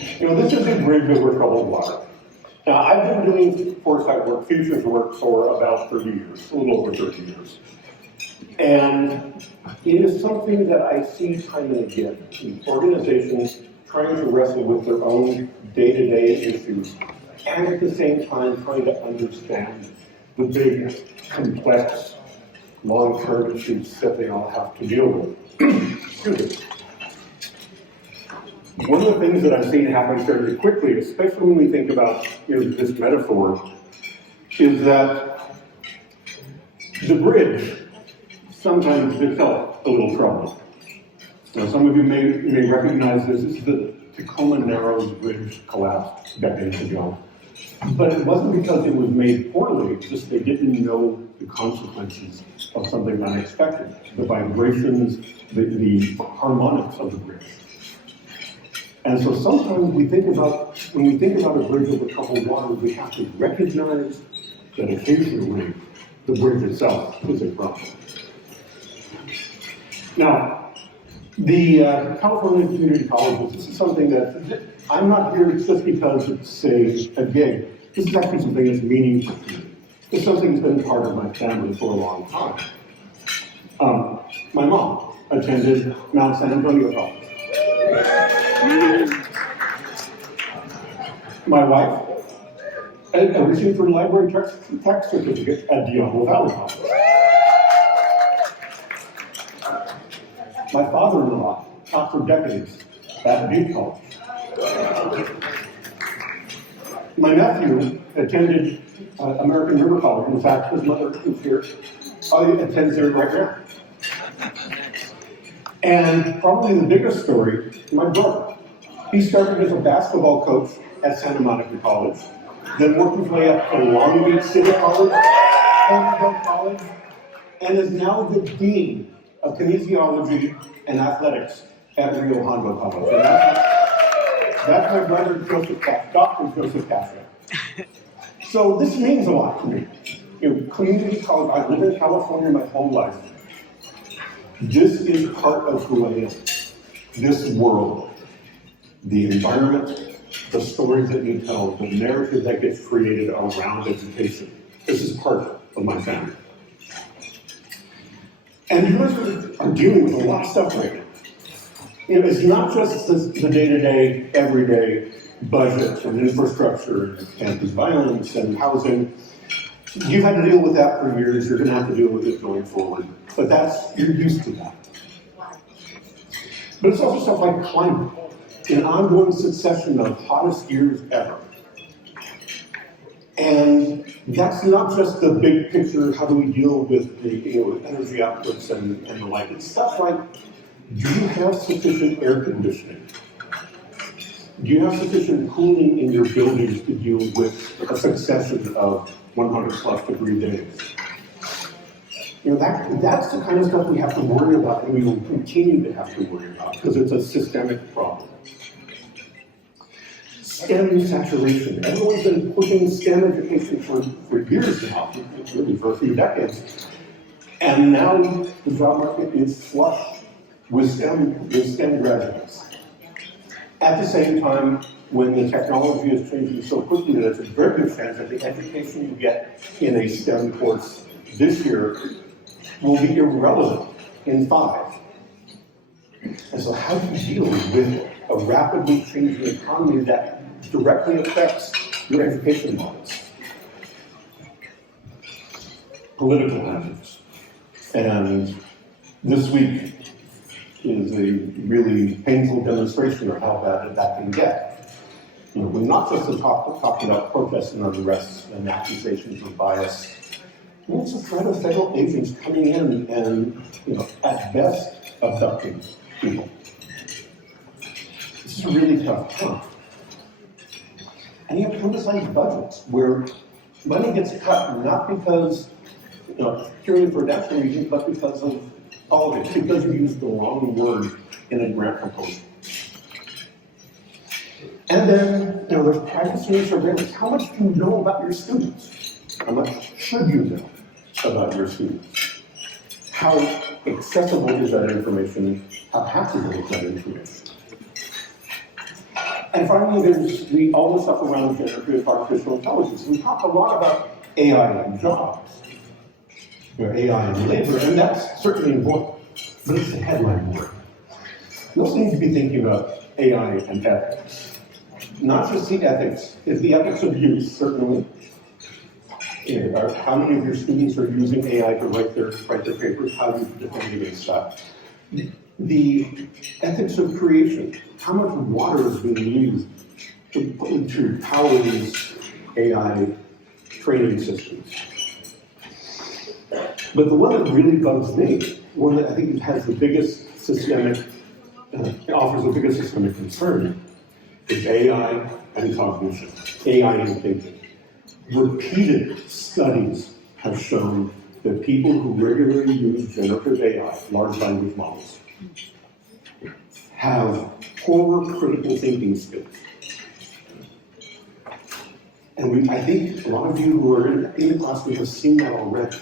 This is a bridge over troubled water. Now, I've been doing foresight work, futures work, for about 30 years, a little over 30 years. And it is something that I see time and again in organizations trying to wrestle with their own day-to-day issues, and at the same time trying to understand the big, complex, long-term issues that they all have to deal with. Excuse me. One of the things that I've seen happen fairly quickly, especially when we think about this metaphor, is that the bridge sometimes itself a little troubled. Now, some of you may recognize this. This is the Tacoma Narrows Bridge collapse decades ago. But it wasn't because it was made poorly, it's just they didn't know the consequences of something unexpected. The vibrations, the harmonics of the bridge. And so sometimes when we think about a bridge over troubled water, we have to recognize that occasionally the bridge itself is a problem. Now, the California Community Colleges, this is something that I'm not here just because it's a gig. This is actually something that's meaningful to me. It's something that's been part of my family for a long time. My mom attended Mount San Antonio College. My wife received her library tech certificate at Diablo Valley College. My father-in-law taught for decades at Duke College. My nephew attended American River College. In fact, his mother, who's here, attends there right now. And probably the biggest story, my brother. He started as a basketball coach at Santa Monica College, then worked his way up to Long Beach City College, and is now the dean of kinesiology and athletics at Rio Hondo College. And that's my brother, Dr. Joseph Cascio. So this means a lot to me. Community college, I've lived in California my whole life. This is part of who I am. This world, the environment, the stories that you tell, the narrative that gets created around education. This is part of my family. And you guys are dealing with a lot of stuff right now. It's not just the day-to-day, everyday budget and infrastructure and campus violence and housing. You've had to deal with that for years. You're going to have to deal with it going forward. But you're used to that. But it's also stuff like climate, an ongoing succession of hottest years ever. And that's not just the big picture, how do we deal with the energy outputs and the like. It's stuff like, do you have sufficient air conditioning? Do you have sufficient cooling in your buildings to deal with a succession of 100 plus degree days? That's the kind of stuff we have to worry about, and we will continue to have to worry about because it's a systemic problem. STEM saturation. Everyone's been pushing STEM education for years now, really for a few decades. And now the job market is flush with STEM graduates. At the same time, when the technology is changing so quickly that it's a very good chance that the education you get in a STEM course this year will be irrelevant in 5. And so how do you deal with a rapidly changing economy that directly affects your education models? Political hazards. And this week is a really painful demonstration of how bad that can get. We're not just talking about protests and arrests and accusations of bias. It's a threat of federal agents coming in and, at best, abducting people. This is a really tough time. And you have criticized budgets where money gets cut not because, purely for national reasons, but because of politics, because you used the wrong word in a grant proposal. And then, there's privacy and surveillance. How much do you know about your students? How much should you know about your students? How accessible is that information? How passable is that information? And finally, there's all the stuff around generative artificial intelligence. We talk a lot about AI and jobs, or AI and labor, and that's certainly important, but it's the headline word. We also need to be thinking about AI and ethics. Not just the ethics, it's the ethics of use, certainly. How many of your students are using AI to write their papers? How do you defend against that? The ethics of creation. How much water is being used to power these AI training systems? But the one that really bugs me, one that I think has the biggest systemic, offers the biggest systemic concern, is AI and cognition, AI and thinking. Repeated studies have shown that people who regularly use generative AI, large language models, have poorer critical thinking skills. And I think a lot of you who are in the classroom have seen that already.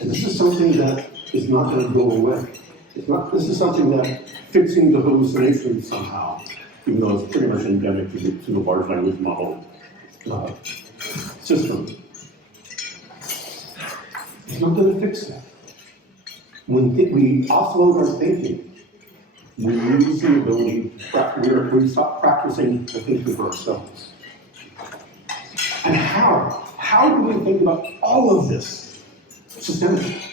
And this is something that is not going to go away. This is something that fixing the hallucinations somehow, even though it's pretty much endemic to the large language model system. It's not going to fix that. When we offload our thinking, we lose the ability to we stop practicing to think for ourselves. And how? How do we think about all of this systemically?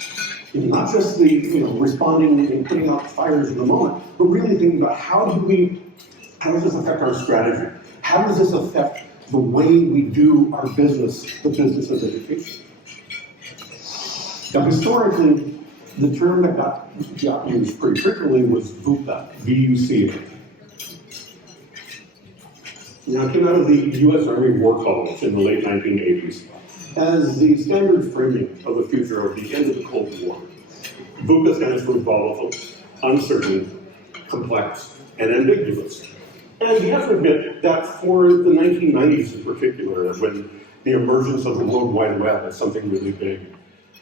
Not just the responding and putting out fires in the moment, but really thinking about how does this affect our strategy? How does this affect the way we do our business, the business of education? Now, historically, the term that got used pretty frequently was VUCA, V-U-C-A. Now, it came out of the U.S. Army War College in the late 1980s as the standard framing of the future of the end of the Cold War. VUCA stands for volatile, uncertain, complex, and ambiguous. And you have to admit that for the 1990s in particular, when the emergence of the World Wide Web as something really big,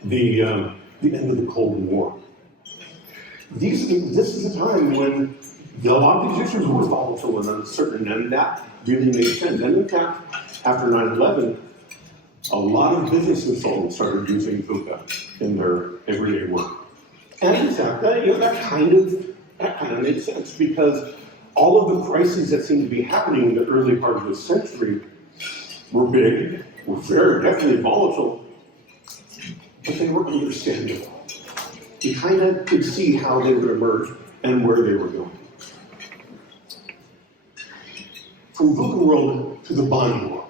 the end of the Cold War. This is a time when a lot of these issues were volatile and uncertain, and that really made sense. And in fact, after 9/11, a lot of business consultants started using VUCA in their everyday work. And in fact, that kind of made sense, because all of the crises that seemed to be happening in the early part of the century were big, were very definitely volatile, but they were understandable. You kind of could see how they would emerge and where they were going. From VUCA world to the Bonnie world.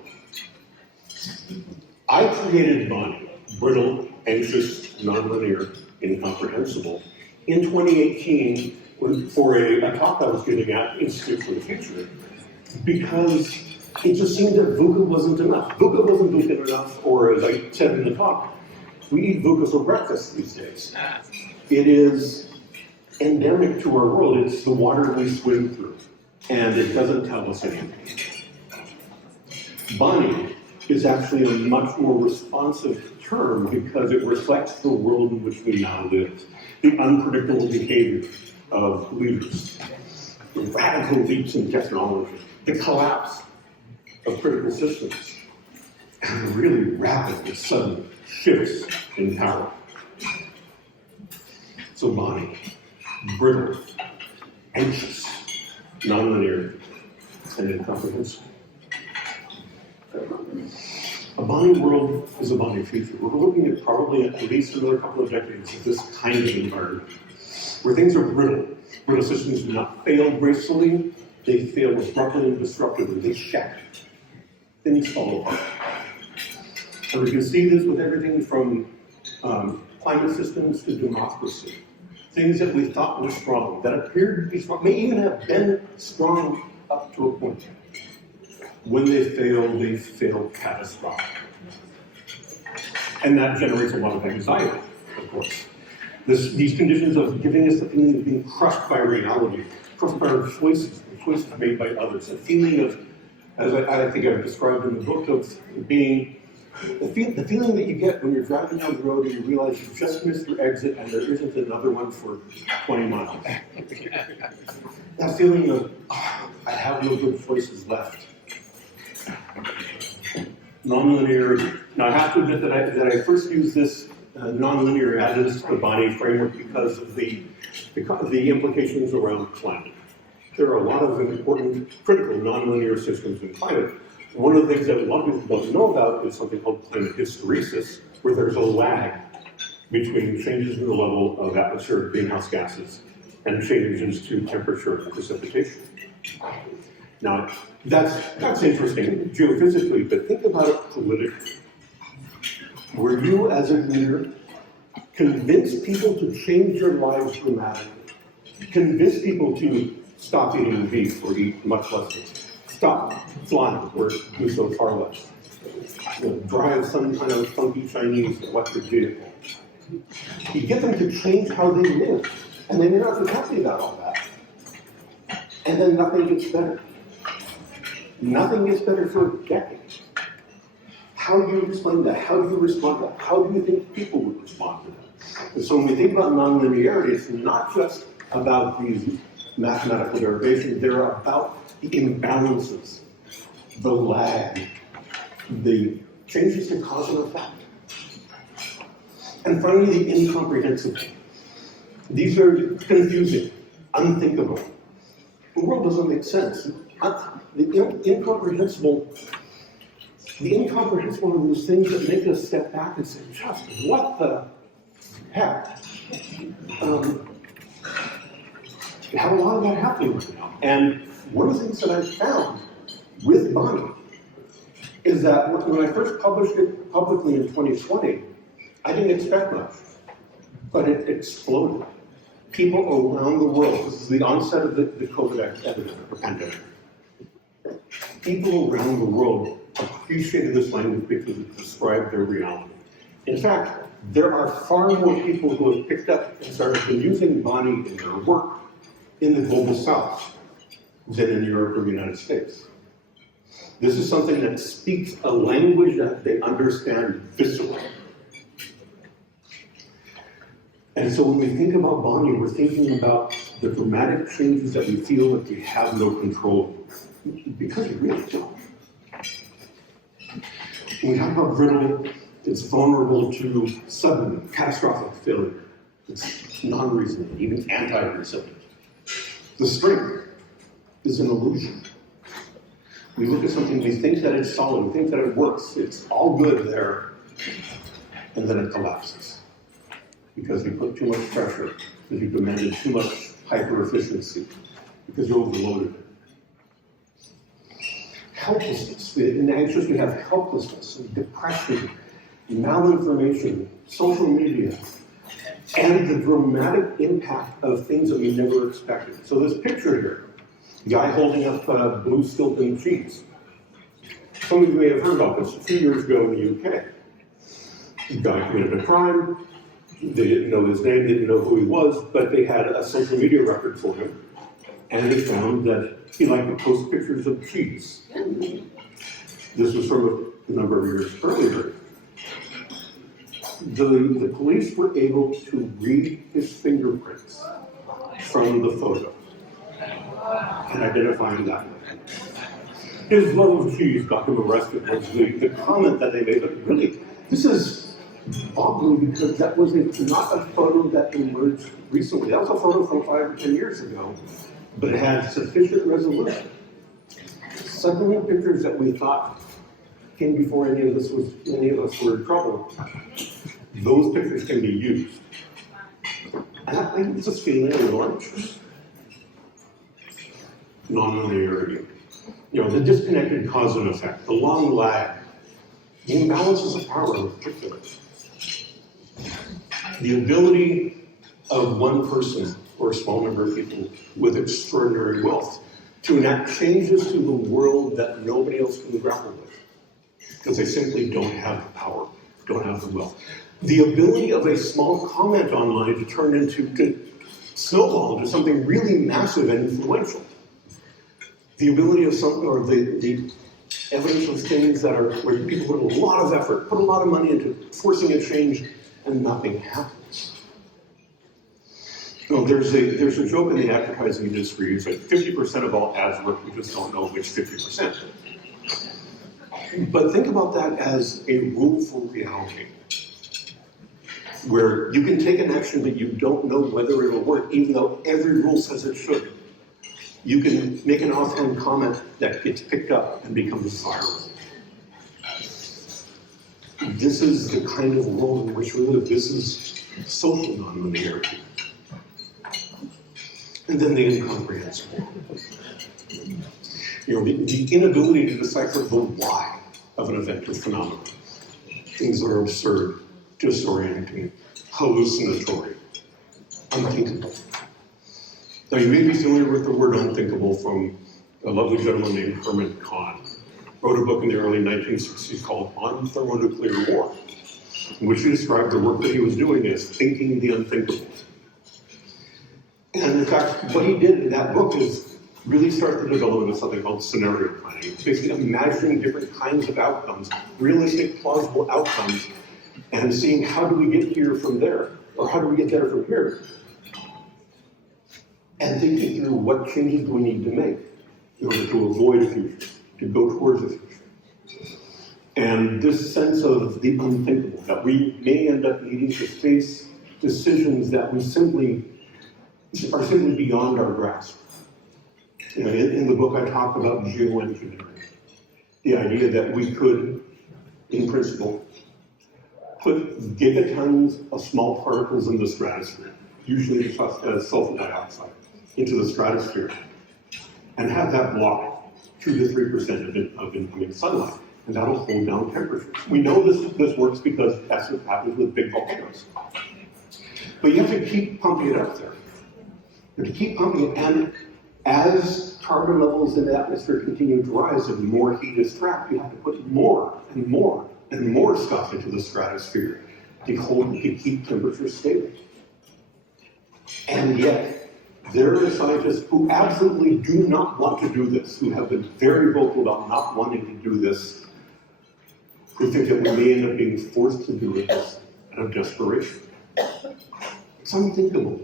I created Bonnie, brittle, anxious, nonlinear, incomprehensible, in 2018 for a talk I was giving at Institute for the Future, because it just seemed that VUCA wasn't enough. VUCA wasn't VUCA enough, or as I said in the talk, we eat VUCA for breakfast these days. It is endemic to our world. It's the water we swim through, and it doesn't tell us anything. Bonnie is actually a much more responsive term because it reflects the world in which we now live, the unpredictable behavior of leaders, the radical leaps in technology, the collapse of critical systems, and the really rapid and sudden shifts in power. So Bonnie, brittle, anxious, nonlinear, and incomprehensible. A Bonnie world is a Bonnie future. We're looking at probably at least another couple of decades of this kind of environment, where things are brittle. Brittle systems do not fail gracefully, they fail abruptly and disruptively, they shatter. Things fall apart. And we can see this with everything from climate systems to democracy. Things that we thought were strong, that appeared to be strong, may even have been strong up to a point. When they fail catastrophically. And that generates a lot of anxiety, of course. These conditions of giving us the feeling of being crushed by reality, crushed by our choices, the choices made by others, a feeling of, as I think I've described in the book, of being The feeling that you get when you're driving down the road and you realize you just missed your exit and there isn't another one for 20 miles. That feeling of, oh, I have no good choices left. Nonlinear. Now I have to admit that I first used this nonlinear additives to the Bonnie framework because of the implications around climate. There are a lot of important, critical nonlinear systems in climate. One of the things that a lot of people don't know about is something called climate hysteresis, where there's a lag between changes in the level of atmospheric greenhouse gases and changes to temperature and precipitation. Now, that's interesting geophysically, but think about it politically. Were you, as a leader, convince people to change their lives dramatically, convince people to stop eating beef or eat much less meat, stop flying or do so far less, drive some kind of funky Chinese electric vehicle? You get them to change how they live, and then you're not happy about all that. And then nothing gets better. Nothing gets better for decades. How do you explain that? How do you respond to that? How do you think people would respond to that? And so when we think about nonlinearity, it's not just about these mathematical derivations, they're about the imbalances, the lag, the changes to cause and effect. And finally, the incomprehensible. These are confusing, unthinkable. The world doesn't make sense. The incomprehensible are those things that make us step back and say, just what the heck? We have a lot of that happening right now. And one of the things that I found with Bonnie is that when I first published it publicly in 2020, I didn't expect much, but it exploded. People around the world, this is the onset of the COVID pandemic, people around the world appreciated this language because it described their reality. In fact, there are far more people who have picked up and started using Bonnie in their work in the global south than in Europe or the United States. This is something that speaks a language that they understand viscerally. And so when we think about Bonnie, we're thinking about the dramatic changes that we feel that we have no control over, because we really don't. When we talk about brittle, it's vulnerable to sudden, catastrophic failure. It's non-reasonable, even anti-resilient. The strength is an illusion. We look at something, we think that it's solid, we think that it works, it's all good there, and then it collapses. Because we put too much pressure, because we demanded too much hyper-efficiency, because you overloaded it. Helplessness. In anxious, we have helplessness, depression, malinformation, social media, and the dramatic impact of things that we never expected. So this picture here, guy holding up blue Stilton cheese. Some of you may have heard about this 2 years ago in the UK. The guy committed a crime. They didn't know his name, didn't know who he was, but they had a social media record for him. And they found that he liked to post pictures of cheese. This was from a number of years earlier. The police were able to read his fingerprints from the photo and identify him that way. His love of cheese got him arrested. Was the comment that they made, but really, this is boggling because that was not a photo that emerged recently. That was a photo from 5 or 10 years ago, but it had sufficient resolution. Suddenly, pictures that we thought came before any of us were in trouble, those pictures can be used. And that makes us feeling a little anxious. Non-linearity. The disconnected cause and effect, the long lag, the imbalances of power in particular. The ability of one person or a small number of people with extraordinary wealth to enact changes to the world that nobody else can grapple with because they simply don't have the power, don't have the wealth. The ability of a small comment online to turn to snowball into something really massive and influential. The ability of something, or the evidence of things that are where people put a lot of effort, put a lot of money into forcing a change, and nothing happens. You know, there's a joke in the advertising industry. It's like 50% of all ads work. We just don't know which 50%. But think about that as a rule for reality, where you can take an action that you don't know whether it'll work, even though every rule says it should. You can make an offhand comment that gets picked up and becomes viral. This is the kind of world in which we live. This is social nonlinearity. And then the incomprehensible. You know, the inability to decipher the why of an event or phenomenon. Things that are absurd, disorienting, hallucinatory, unthinkable. Now, you may be familiar with the word unthinkable from a lovely gentleman named Herman Kahn. Wrote a book in the early 1960s called On Thermonuclear War, in which he described the work that he was doing as thinking the unthinkable. And in fact, what he did in that book is really start the development of something called scenario planning. It's basically imagining different kinds of outcomes, realistic, plausible outcomes, and seeing how do we get here from there, or how do we get there from here? And thinking through what changes do we need to make in order to avoid a future, to go towards a future. And this sense of the unthinkable, that we may end up needing to face decisions that we are simply beyond our grasp. You know, in the book I talk about geoengineering, the idea that we could, in principle, put gigatons of small particles in the stratosphere, usually sulfur dioxide, into the stratosphere, and have that block 2 to 3% of incoming sunlight, and that'll hold down temperatures. We know this works because that's what happens with big volcanoes. But you have to keep pumping it up there. You have to keep pumping it, and as carbon levels in the atmosphere continue to rise and more heat is trapped, you have to put more and more and more stuff into the stratosphere to keep temperatures stable. And yet, there are scientists who absolutely do not want to do this, who have been very vocal about not wanting to do this, who think that we may end up being forced to do this out of desperation. It's unthinkable.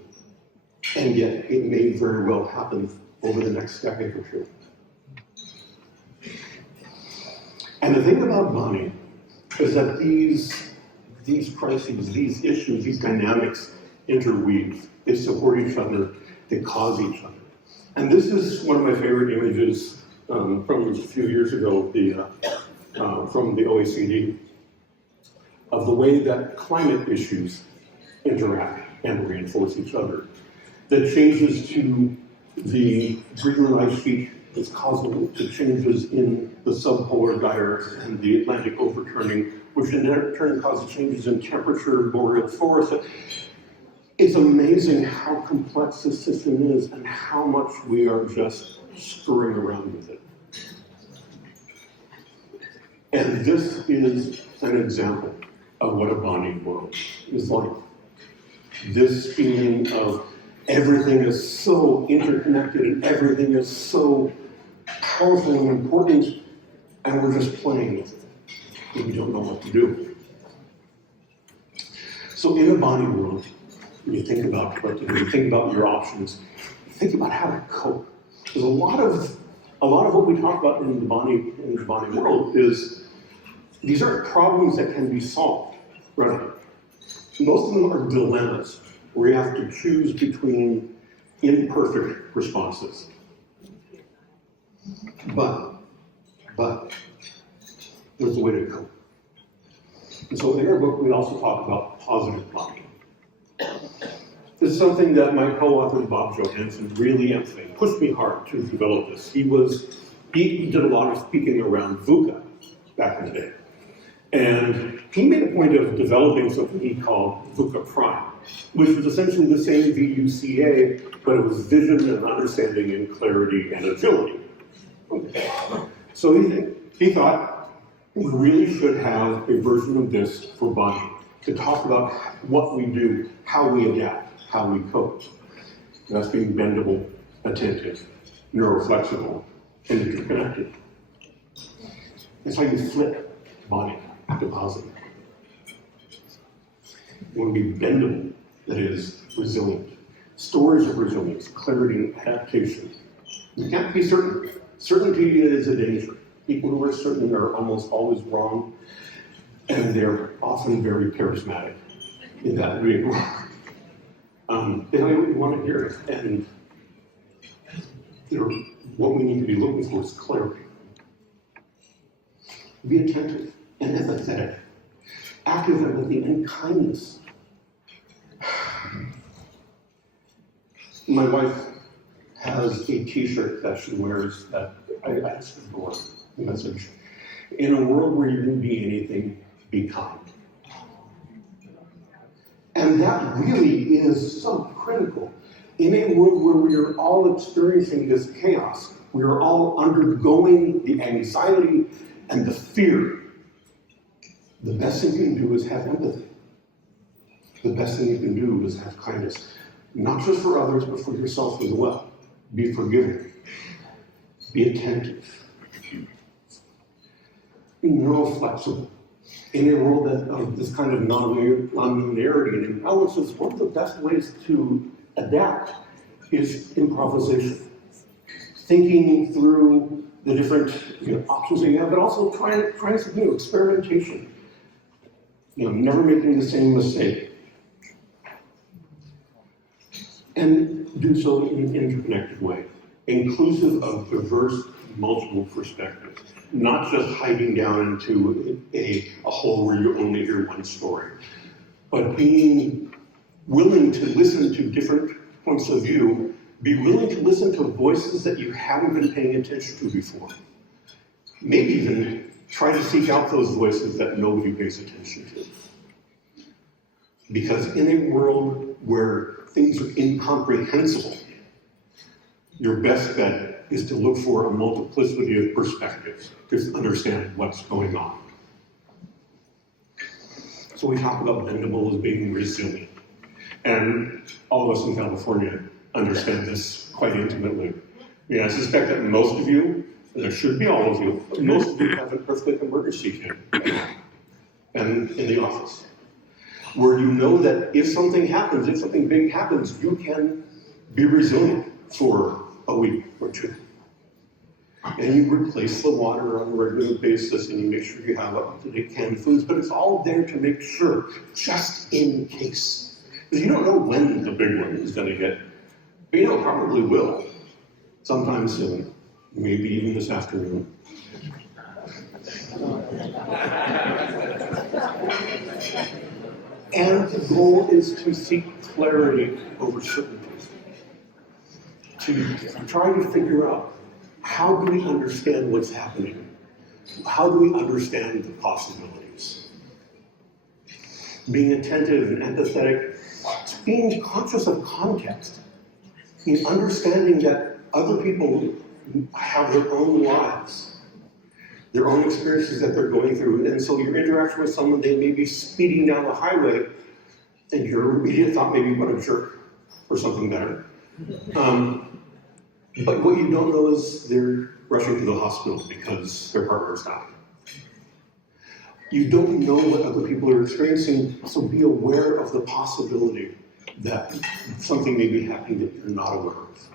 And yet, it may very well happen over the next decade or two. And the thing about money is that these crises, these issues, these dynamics interweave. They support each other, they cause each other. And this is one of my favorite images from a few years ago, from the OECD, of the way that climate issues interact and reinforce each other. That changes to the Greenland ice sheet is causal to changes in the subpolar gyres and the Atlantic overturning, which in turn causes changes in temperature, boreal forests. It's amazing how complex this system is and how much we are just screwing around with it. And this is an example of what a bonding world is like. This feeling of everything is so interconnected and everything is so powerful and important, and we're just playing with it, and we don't know what to do. So in a bonding world, when you think about what to do, you think about your options, you think about how to cope. Because a lot of what we talk about in the bonding world is these aren't problems that can be solved, right? Most of them are dilemmas where you have to choose between imperfect responses. But there's a way to cope. And so in our book, we also talk about positive bonding. This is something that my co-author, Bob Johansson, really emphasized, pushed me hard to develop this. He did a lot of speaking around VUCA back in the day. And he made a point of developing something he called VUCA Prime, which was essentially the same VUCA, but it was vision and understanding and clarity and agility. So he thought we really should have a version of this for bonding, to talk about what we do, how we adapt, how we cope. That's being bendable, attentive, neuroflexible, and interconnected. It's how you flip body to positive. You want to be bendable, that is, resilient. Stories of resilience, clarity, and adaptation. You can't be certain. Certainty is a danger. People who are certain are almost always wrong, and they're often very charismatic in that being wrong. They only want to hear it, and what we need to be looking for is clarity. Be attentive and empathetic, active empathy and kindness. My wife has a t-shirt that she wears that I asked her for the message. In a world where you can be anything, be kind. And that really is so critical. In a world where we are all experiencing this chaos, we are all undergoing the anxiety and the fear. The best thing you can do is have empathy. The best thing you can do is have kindness. Not just for others, but for yourself as well. Be forgiving. Be attentive. Be neuroflexible. In a world of this kind of non-linearity and imbalances, one of the best ways to adapt is improvisation. Thinking through the different options that you have, but also trying something new, experimentation. Never making the same mistake. And do so in an interconnected way, inclusive of diverse, multiple perspectives, not just hiding down into a hole where you only hear one story, but being willing to listen to different points of view, be willing to listen to voices that you haven't been paying attention to before. Maybe even try to seek out those voices that nobody pays attention to. Because in a world where things are incomprehensible, your best bet is to look for a multiplicity of perspectives to understand what's going on. So we talk about bendable as being resilient. And all of us in California understand this quite intimately. I suspect that most of you, and there should be all of you, but most of you have an earthquake emergency kit and in the office, where you know that if something happens, if something big happens, you can be resilient for a week or two. And you replace the water on a regular basis, and you make sure you have up-to-date canned foods, but it's all there to make sure, just in case. Because you don't know when the big one is going to hit. But it probably will, sometime soon, maybe even this afternoon. And the goal is to seek clarity over certainties. To try to figure out, how do we understand what's happening? How do we understand the possibilities? Being attentive and empathetic, being conscious of context, in understanding that other people have their own lives, their own experiences that they're going through. And so your interaction with someone, they may be speeding down the highway, and your immediate thought may be, what a jerk, or something better. But what you don't know is they're rushing to the hospital because their partner's died. You don't know what other people are experiencing, so be aware of the possibility that something may be happening that you're not aware of.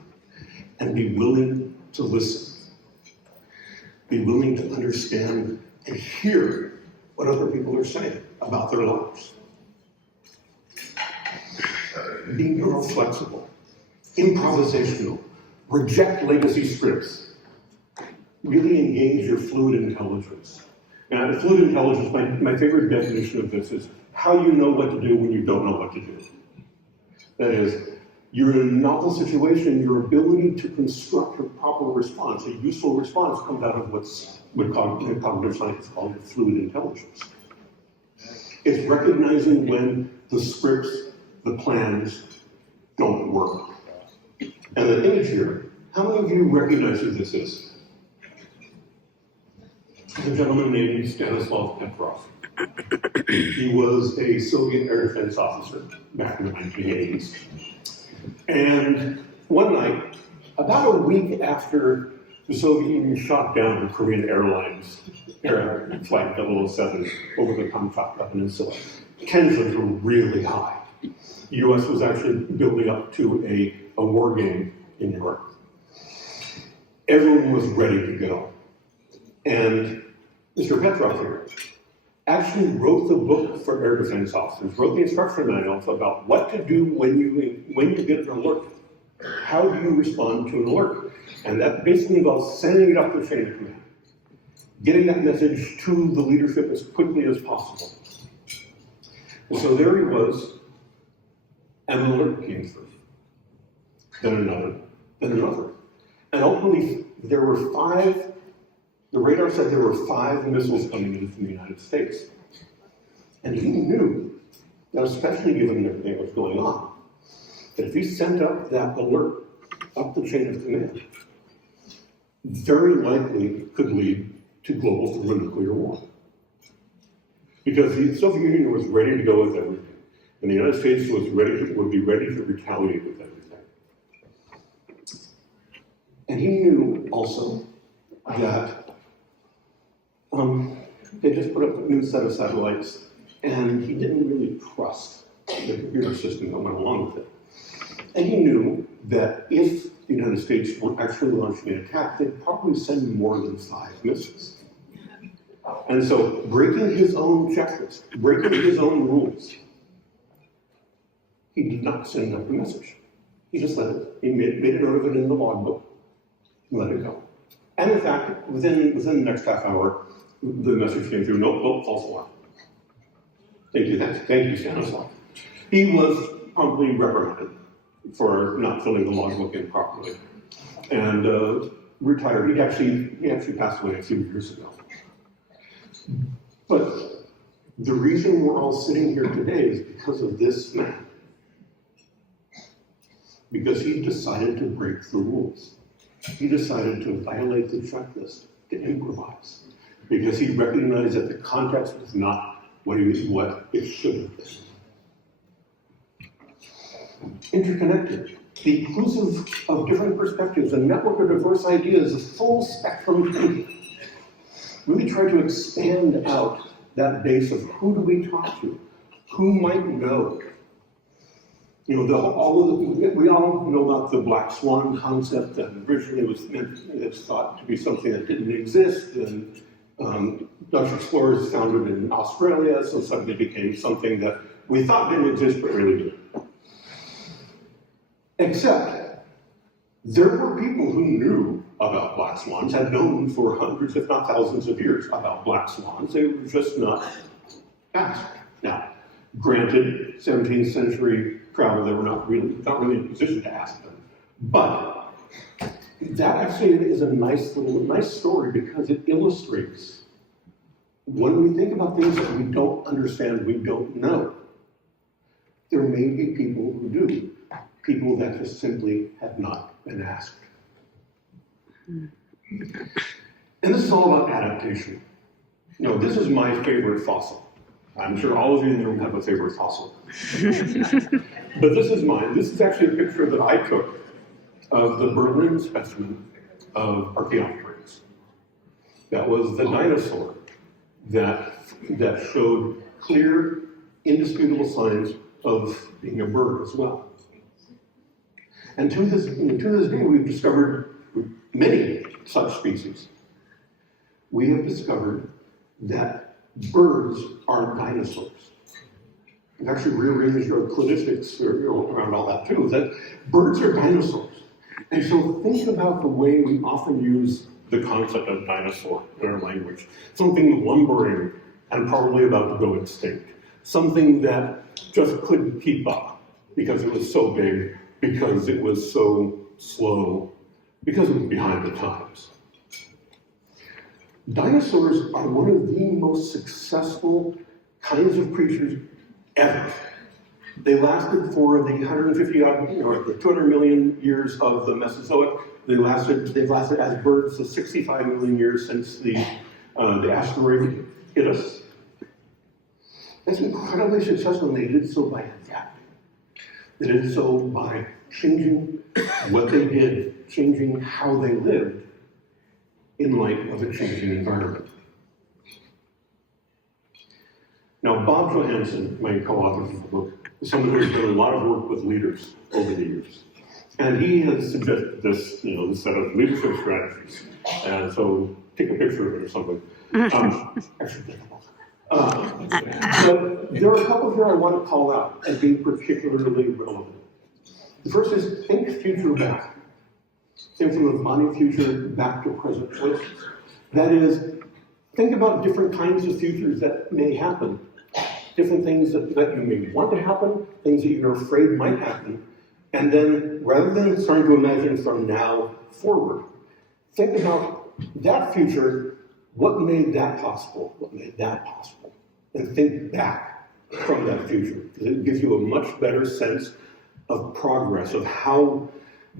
And be willing to listen. Be willing to understand and hear what other people are saying about their lives. Be neuroflexible, improvisational, reject legacy scripts. Really engage your fluid intelligence. And fluid intelligence, my favorite definition of this is how you know what to do when you don't know what to do. That is, you're in a novel situation, your ability to construct a proper response, a useful response, comes out of what cognitive science is called fluid intelligence. It's recognizing when the scripts, the plans, don't work. And the image here, how many of you recognize who this is? A gentleman named Stanislav Petrov. He was a Soviet air defense officer back in the 1980s. And one night, about a week after the Soviet Union shot down Korean Airlines flight 007 over the Kamchatka Peninsula. Tensions were really high. The US was actually building up to a war game in Europe. Everyone was ready to go. And Mr. Petrov here actually wrote the book for air defense officers, wrote the instruction manuals about what to do when you get an alert. How do you respond to an alert? And that basically involves sending it up the chain of command, getting that message to the leadership as quickly as possible. And so there he was, and an alert came through, then another, then another. And ultimately, the radar said there were 5 missiles coming in from the United States. And he knew that, especially given everything that was going on, that if he sent up that alert up the chain of command, very likely could lead to global nuclear war. Because the Soviet Union was ready to go with everything, and the United States would be ready to retaliate with everything. And he knew also that they just put up a new set of satellites, and he didn't really trust the computer system that went along with it. And he knew that if the United States were actually launching an attack, they'd probably send more than 5 missiles. And so, breaking his own checklist, breaking his own rules, he did not send up the message. He just let it. He made a note of it in the logbook and let it go. And in fact, within the next half hour, the message came through, nope, false alarm. Thank you, Stanislav. He was promptly reprimanded for not filling the logbook in properly, and retired. He actually passed away a few years ago. But the reason we're all sitting here today is because of this man. Because he decided to break the rules. He decided to violate the checklist, to improvise. Because he recognized that the context was not what it should have been. Interconnected, the inclusive of different perspectives, a network of diverse ideas, a full spectrum thinking. Really try to expand out that base of who do we talk to, who might know. You know, we all know about the black swan concept that originally it's thought to be something that didn't exist, and Dutch explorers found it in Australia, so suddenly it became something that we thought didn't exist but really did. Except, there were people who knew about black swans, had known for hundreds, if not thousands of years about black swans. They were just not asked. Now, granted, 17th century crowd, they were not really in a position to ask them. But that actually is a nice story because it illustrates when we think about things that we don't understand, we don't know. There may be people who do. People that just simply have not been asked. And this is all about adaptation. You know, this is my favorite fossil. I'm sure all of you in the room have a favorite fossil. But this is mine. This is actually a picture that I took of the Berlin specimen of Archaeopteryx. That was the dinosaur that showed clear, indisputable signs of being a bird as well. And to this day, we've discovered many such species. We have discovered that birds are dinosaurs. We've actually rearranged our cladistics around all that too, that birds are dinosaurs. And so think about the way we often use the concept of dinosaur in our language. Something lumbering and probably about to go extinct. Something that just couldn't keep up because it was so big, because it was so slow, because it was behind the times. Dinosaurs are one of the most successful kinds of creatures ever. They lasted for the 150 odd, the 200 million years of the Mesozoic. They've lasted as birds the 65 million years since the asteroid hit us. That's incredibly successful, and they did so by adapting. They did so by changing what they did, changing how they lived, in light of a changing environment. Now, Bob Johansen, my co-author of the book, is someone who has done a lot of work with leaders over the years. And he has suggested this, this set of leadership strategies. And so take a picture of it or something. Actually, but there are a couple here I want to call out as being particularly relevant. The first is think future back. Think from the body future back to present choices. That is, think about different kinds of futures that may happen. Different things that you may want to happen, things that you're afraid might happen. And then, rather than starting to imagine from now forward, think about that future, what made that possible? What made that possible? And think back from that future. It gives you a much better sense of progress, of how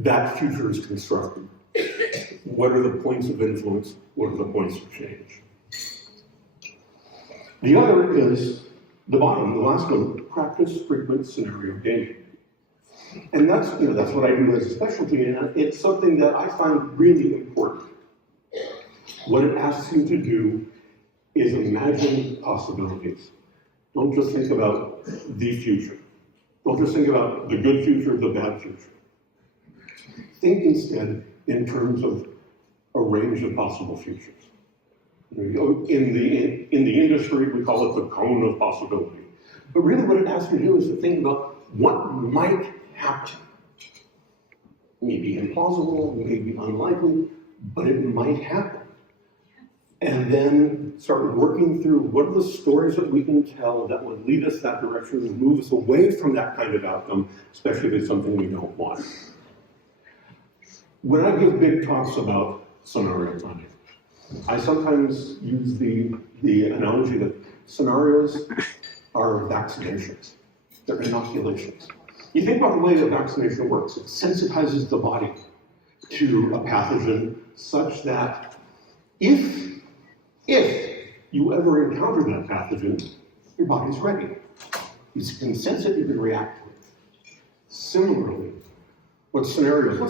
that future is constructed. What are the points of influence? What are the points of change? The other is the bottom, the last one, practice frequent scenario gaming. And that's what I do as a specialty, and it's something that I find really important. What it asks you to do is imagine possibilities. Don't just think about the future. Don't just think about the good future, the bad future. Think instead in terms of a range of possible futures. In the industry, we call it the cone of possibility. But really what it asks you to do is to think about what might happen. Maybe implausible, maybe unlikely, but it might happen. And then start working through what are the stories that we can tell that would lead us that direction and move us away from that kind of outcome, especially if it's something we don't want. When I give big talks about scenario planning, I sometimes use the analogy that scenarios are vaccinations. They're inoculations. You think about the way a vaccination works. It sensitizes the body to a pathogen such that if you ever encounter that pathogen, your body's ready. You can sense it, you can react to it. Similarly, what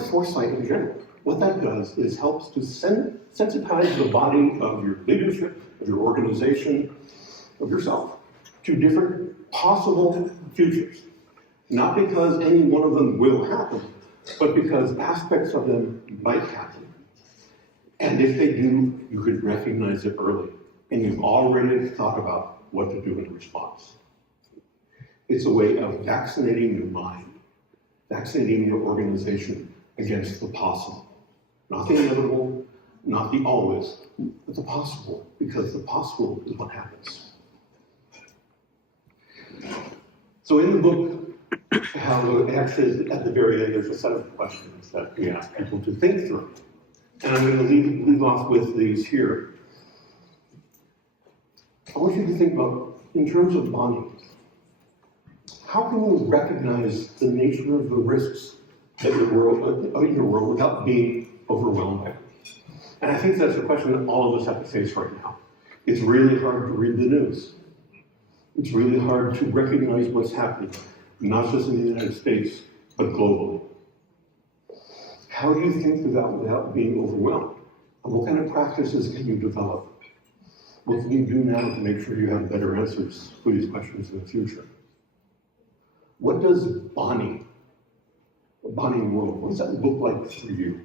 foresight in general, what that does is helps to sensitize the body of your leadership, of your organization, of yourself, to different possible futures. Not because any one of them will happen, but because aspects of them might happen. And if they do, you could recognize it early, and you've already thought about what to do in response. It's a way of vaccinating your mind, vaccinating your organization against the possible. Not the inevitable, not the always, but the possible, because the possible is what happens. So in the book, actually at the very end, there's a set of questions that we ask people to think through. And I'm going to leave off with these here. I want you to think about, in terms of bonding, how can you recognize the nature of the risks that your world without being overwhelmed by it? And I think that's a question that all of us have to face right now. It's really hard to read the news. It's really hard to recognize what's happening, not just in the United States, but globally. How do you think through that without being overwhelmed? And what kind of practices can you develop? What can you do now to make sure you have better answers for these questions in the future? What does bonding world, what does that look like for you?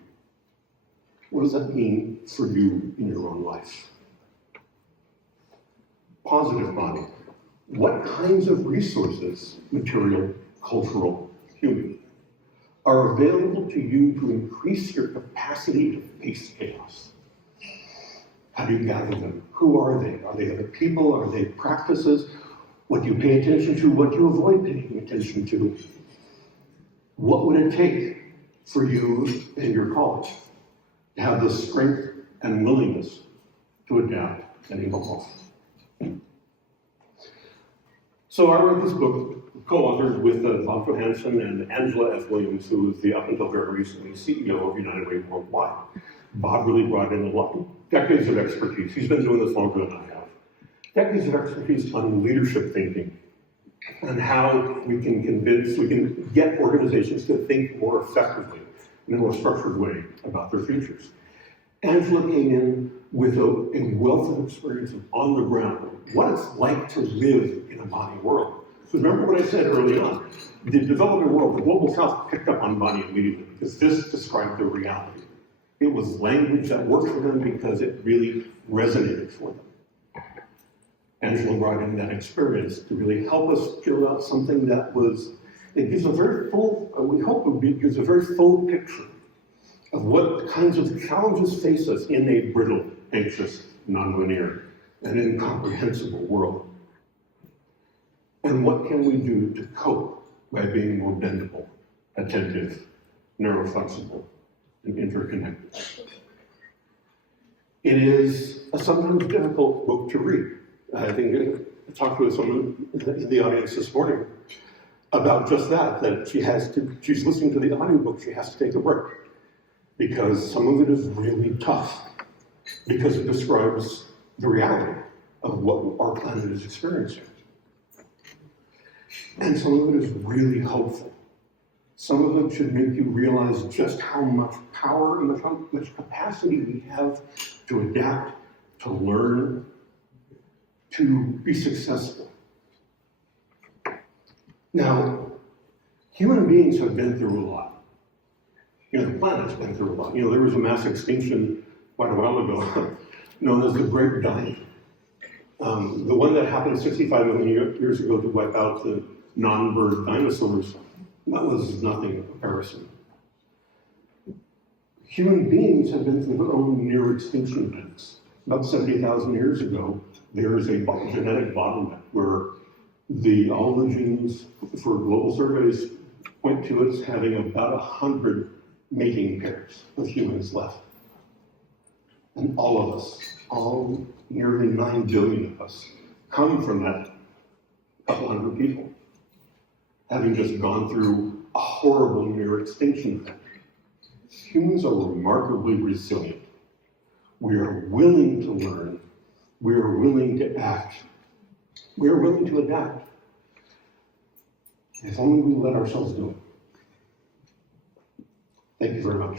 What does that mean for you in your own life? Positive bonding. What kinds of resources, material, cultural, human, are available to you to increase your capacity to face chaos? How do you gather them? Who are they? Are they other people? Are they practices? What do you pay attention to? What do you avoid paying attention to? What would it take for you and your college to have the strength and willingness to adapt and evolve? So I wrote this book, co-authored with Bob Johansen and Angela F. Williams, who was up until very recently CEO of United Way Worldwide. Bob really brought in decades of expertise. He's been doing this longer than I have. Decades of expertise on leadership thinking and how we can get organizations to think more effectively in a more structured way about their futures. Angela came in with a wealth of experience of on the ground, what it's like to live in a body world. So remember what I said early on, the developing world, the global south picked up on body immediately because this described their reality. It was language that worked for them because it really resonated for them. Angela brought in that experience to really help us fill out something that was, it gives a very full, we hope it gives a very full picture of what kinds of challenges face us in a brittle, anxious, nonlinear, and incomprehensible world. And what can we do to cope by being more bendable, attentive, neuroflexible, and interconnected? It is a sometimes difficult book to read. I think I talked with someone in the audience this morning about just that she's listening to the audiobook, she has to take a break because some of it is really tough because it describes the reality of what our planet is experiencing. And some of it is really hopeful. Some of it should make you realize just how much power and how much capacity we have to adapt, to learn, to be successful. Now, human beings have been through a lot. The planet's been through a lot. There was a mass extinction quite a while ago known as the Great Dying. The one that happened 65 million years ago to wipe out the non-bird dinosaurs, that was nothing in comparison. Human beings have been through their own near extinction events. About 70,000 years ago, there is a genetic bottleneck where all the genes for global surveys point to us having about 100 mating pairs of humans left. And all of us, all nearly 9 billion of us, come from that couple hundred people, having just gone through a horrible near extinction event. Humans are remarkably resilient. We are willing to learn. We are willing to act. We are willing to adapt. If only we let ourselves do it. Thank you very much.